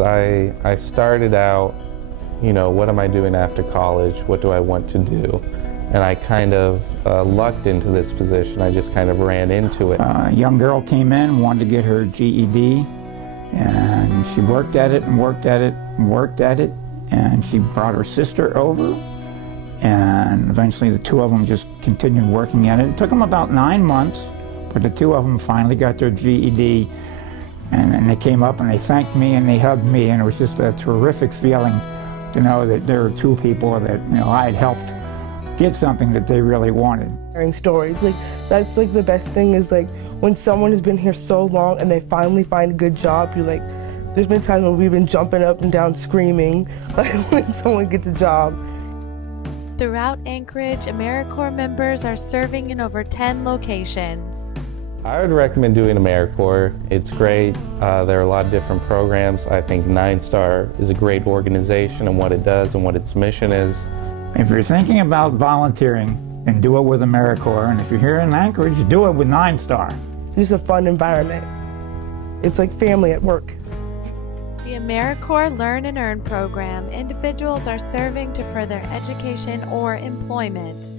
I started out, what am I doing after college? What do I want to do? And I kind of lucked into this position. I just kind of ran into it. A young girl came in, wanted to get her GED, and she worked at it and worked at it and worked at it, and she brought her sister over, and eventually the two of them just continued working at it. It took them about 9 months, but the two of them finally got their GED, and they came up and they thanked me and they hugged me, and it was just a terrific feeling to know that there were two people that I had helped get something that they really wanted. Hearing stories, that's the best thing is when someone has been here so long and they finally find a good job, there's been times when we've been jumping up and down screaming when someone gets a job. Throughout Anchorage, AmeriCorps members are serving in over 10 locations. I would recommend doing AmeriCorps. It's great. There are a lot of different programs. I think Nine Star is a great organization and what it does and what its mission is. If you're thinking about volunteering, then do it with AmeriCorps. And if you're here in Anchorage, do it with Nine Star. It's a fun environment. It's like family at work. The AmeriCorps Learn and Earn program, individuals are serving to further education or employment.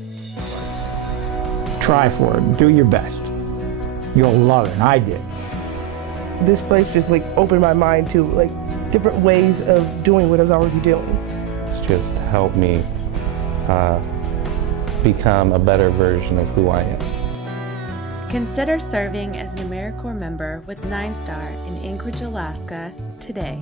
Try for it. Do your best. You'll love it. I did. This place just opened my mind to different ways of doing what I was already doing. It's just helped me become a better version of who I am. Consider serving as an AmeriCorps member with Nine Star in Anchorage, Alaska today.